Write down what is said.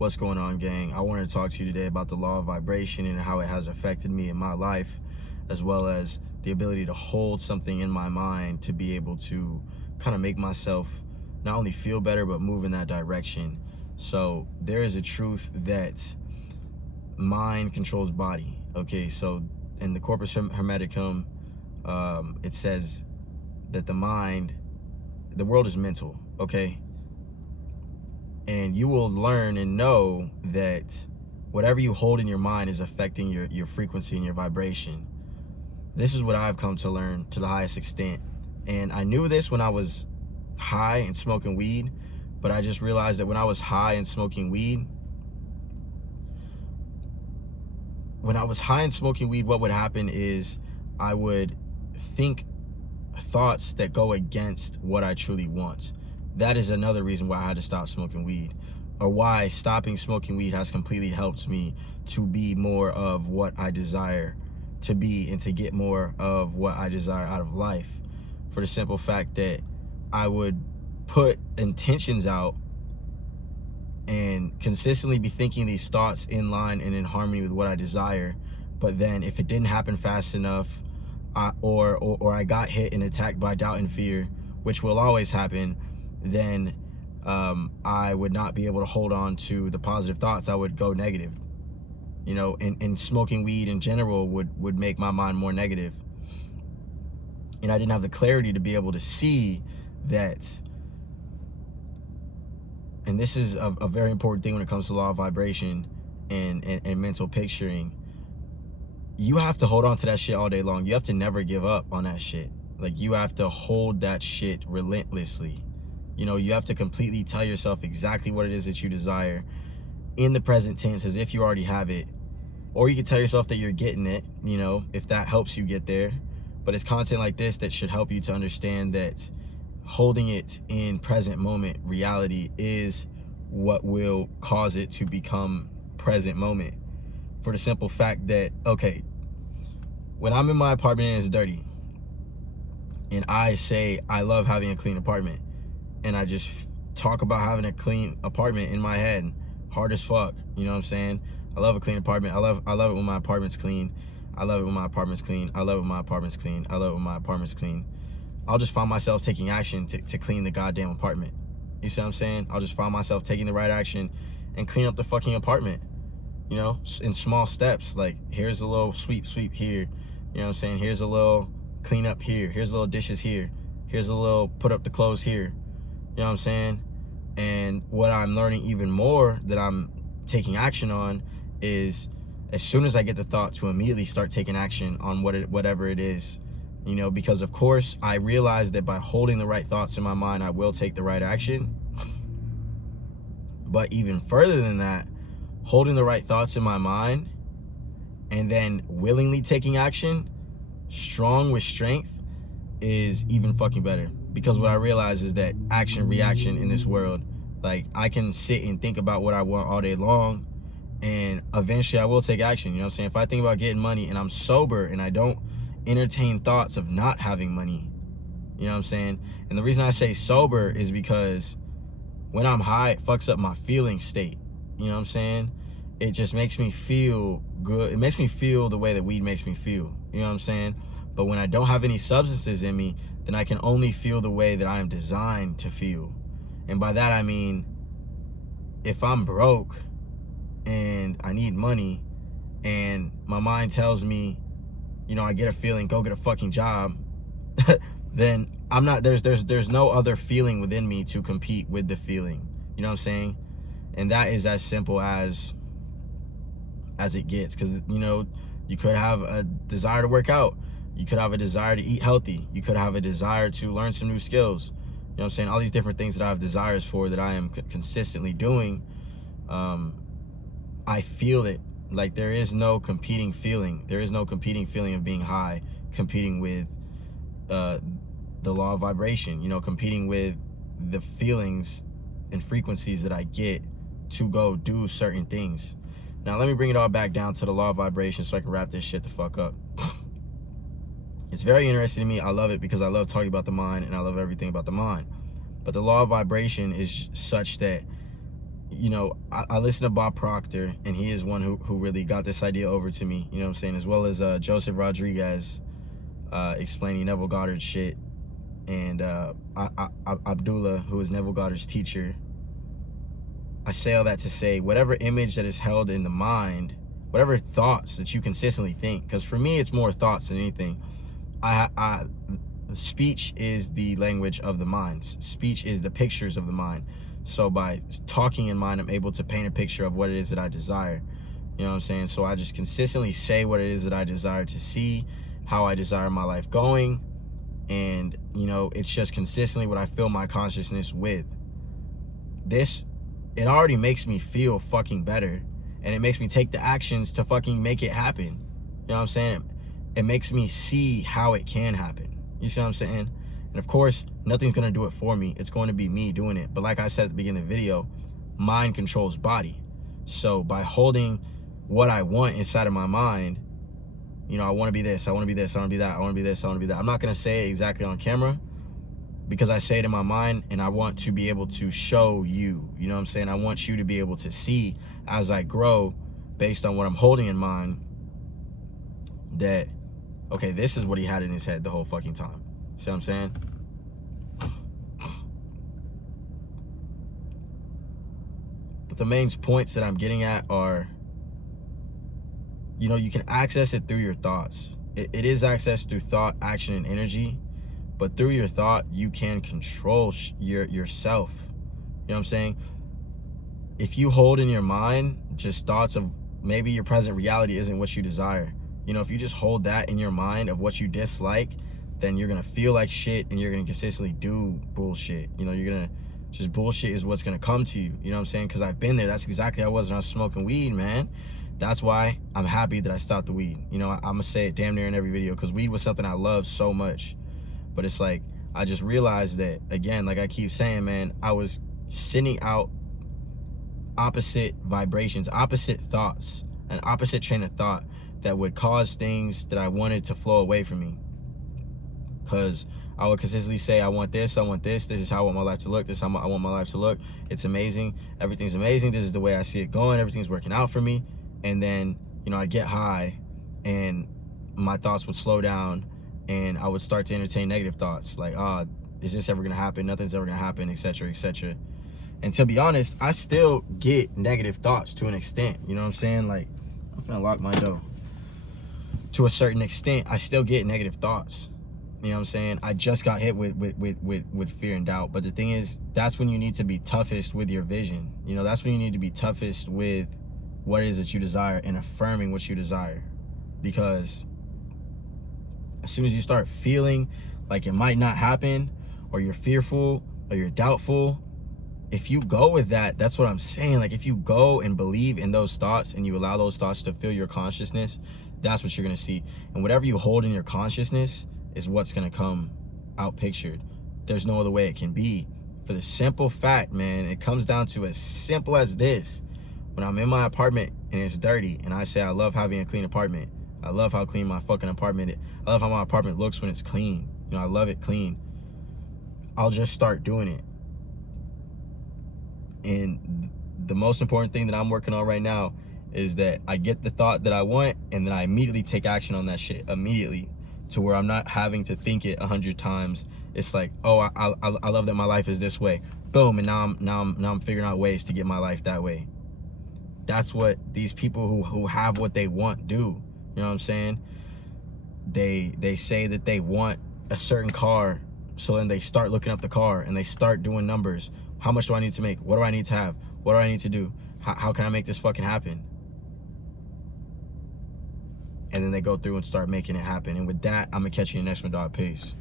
What's going on, gang? I wanted to talk to you today about the law of vibration and how it has affected me in my life, as well as the ability to hold something in my mind to be able to kind of make myself not only feel better, but move in that direction. So there is a truth that mind controls body. Okay, so in the Corpus Hermeticum, it says that the world is mental, okay? And you will learn and know that whatever you hold in your mind is affecting your frequency and your vibration. This is what I've come to learn to the highest extent. And I knew this when I was high and smoking weed, but I just realized that when I was high and smoking weed, what would happen is I would think thoughts that go against what I truly want. That is another reason why I had to stop smoking weed, or why stopping smoking weed has completely helped me to be more of what I desire to be and to get more of what I desire out of life. For the simple fact that I would put intentions out and consistently be thinking these thoughts in line and in harmony with what I desire, but then if it didn't happen fast enough, or I got hit and attacked by doubt and fear, which will always happen, then I would not be able to hold on to the positive thoughts. I would go negative, you know, and smoking weed in general would make my mind more negative. And I didn't have the clarity to be able to see that. And this is a very important thing when it comes to law of vibration and mental picturing. You have to hold on to that shit all day long. You have to never give up on that shit. Like, you have to hold that shit relentlessly. You know, you have to completely tell yourself exactly what it is that you desire in the present tense, as if you already have it. Or you can tell yourself that you're getting it, you know, if that helps you get there. But it's content like this that should help you to understand that holding it in present moment reality is what will cause it to become present moment. For the simple fact that, okay, when I'm in my apartment and it's dirty, and I say I love having a clean apartment, and I just talk about having a clean apartment in my head, hard as fuck, you know what I'm saying? I love a clean apartment. I love it when my apartment's clean. I love it when my apartment's clean. I love it when my apartment's clean. I love it when my apartment's clean. I'll just find myself taking action to clean the goddamn apartment. You see what I'm saying? I'll just find myself taking the right action and clean up the fucking apartment, you know, in small steps. Like, here's a little sweep here. You know what I'm saying? Here's a little clean up here. Here's a little dishes here. Here's a little put up the clothes here. You know what I'm saying? And what I'm learning even more that I'm taking action on is, as soon as I get the thought, to immediately start taking action on whatever it is. You know, because of course I realize that by holding the right thoughts in my mind, I will take the right action. But even further than that, holding the right thoughts in my mind and then willingly taking action, strong with strength, is even fucking better. Because what I realize is that action, reaction in this world, like, I can sit and think about what I want all day long, and eventually I will take action. You know what I'm saying? If I think about getting money and I'm sober and I don't entertain thoughts of not having money, you know what I'm saying? And the reason I say sober is because when I'm high, it fucks up my feeling state. You know what I'm saying? It just makes me feel good. It makes me feel the way that weed makes me feel. You know what I'm saying? But when I don't have any substances in me, then I can only feel the way that I am designed to feel. And by that I mean, if I'm broke and I need money and my mind tells me, you know, I get a feeling, go get a fucking job, then I'm not, there's no other feeling within me to compete with the feeling. You know what I'm saying? And that is as simple as it gets. Because, you know, you could have a desire to work out. You could have a desire to eat healthy. You could have a desire to learn some new skills. You know what I'm saying? All these different things that I have desires for, that I am consistently doing. I feel it. Like, there is no competing feeling. There is no competing feeling of being high, competing with the law of vibration, you know, competing with the feelings and frequencies that I get to go do certain things. Now, let me bring it all back down to the law of vibration so I can wrap this shit the fuck up. It's very interesting to me. I love it because I love talking about the mind and I love everything about the mind. But the law of vibration is such that you know, I listen to Bob Proctor, and he is one who really got this idea over to me, you know what I'm saying, as well as Joseph Rodriguez explaining Neville Goddard's shit, and Abdullah, who is Neville Goddard's teacher. I say all that to say, whatever image that is held in the mind, whatever thoughts that you consistently think, because for me it's more thoughts than anything. Speech is the language of the mind. Speech is the pictures of the mind. So by talking in mind, I'm able to paint a picture of what it is that I desire. You know what I'm saying? So I just consistently say what it is that I desire to see, how I desire my life going, and you know, it's just consistently what I fill my consciousness with. This, it already makes me feel fucking better, and it makes me take the actions to fucking make it happen. You know what I'm saying? It makes me see how it can happen. You see what I'm saying? And of course, nothing's gonna do it for me. It's going to be me doing it. But like I said at the beginning of the video, mind controls body. So by holding what I want inside of my mind, you know, I wanna be this, I wanna be this, I wanna be that, I wanna be this, I wanna be that. I'm not gonna say it exactly on camera, because I say it in my mind, and I want to be able to show you, you know what I'm saying? I want you to be able to see as I grow, based on what I'm holding in mind, that, okay, this is what he had in his head the whole fucking time. See what I'm saying? But the main points that I'm getting at are, you know, you can access it through your thoughts. It is accessed through thought, action, and energy. But through your thought, you can control yourself. You know what I'm saying? If you hold in your mind just thoughts of maybe your present reality isn't what you desire, you know, if you just hold that in your mind of what you dislike, then you're gonna feel like shit, and you're gonna consistently do bullshit. You know, you're gonna just, bullshit is what's gonna come to you. You know what I'm saying? Because I've been there. That's exactly how I was when I was smoking weed, man. That's why I'm happy that I stopped the weed. You know, I'm gonna say it damn near in every video, because weed was something I loved so much. But it's like, I just realized that, again, like I keep saying, man, I was sending out opposite vibrations, opposite thoughts, an opposite train of thought that would cause things that I wanted to flow away from me. Because I would consistently say, I want this, this is how I want my life to look, this is how I want my life to look, it's amazing, everything's amazing, this is the way I see it going, everything's working out for me. And then, you know, I'd get high, and my thoughts would slow down, and I would start to entertain negative thoughts, like, is this ever gonna happen, nothing's ever gonna happen, etc., etc. And to be honest, I still get negative thoughts to an extent, you know what I'm saying? Like, I'm finna lock my door. To a certain extent, I still get negative thoughts. You know what I'm saying? I just got hit with fear and doubt. But the thing is, that's when you need to be toughest with your vision. You know, that's when you need to be toughest with what it is that you desire, and affirming what you desire. Because as soon as you start feeling like it might not happen, or you're fearful, or you're doubtful, if you go with that, that's what I'm saying. Like, if you go and believe in those thoughts, and you allow those thoughts to fill your consciousness, that's what you're gonna see. And whatever you hold in your consciousness is what's gonna come out pictured. There's no other way it can be. For the simple fact, man, it comes down to as simple as this. When I'm in my apartment and it's dirty, and I say I love having a clean apartment, I love how clean my fucking apartment is, I love how my apartment looks when it's clean, you know, I love it clean, I'll just start doing it. And the most important thing that I'm working on right now is that I get the thought that I want, and then I immediately take action on that shit immediately, to where I'm not having to think it 100 times. It's like, oh, I love that my life is this way. Boom, and now I'm figuring out ways to get my life that way. That's what these people who have what they want do. You know what I'm saying? They say that they want a certain car, so then they start looking up the car, and they start doing numbers. How much do I need to make? What do I need to have? What do I need to do? How can I make this fucking happen? And then they go through and start making it happen. And with that, I'm gonna catch you in the next one, dog. Peace.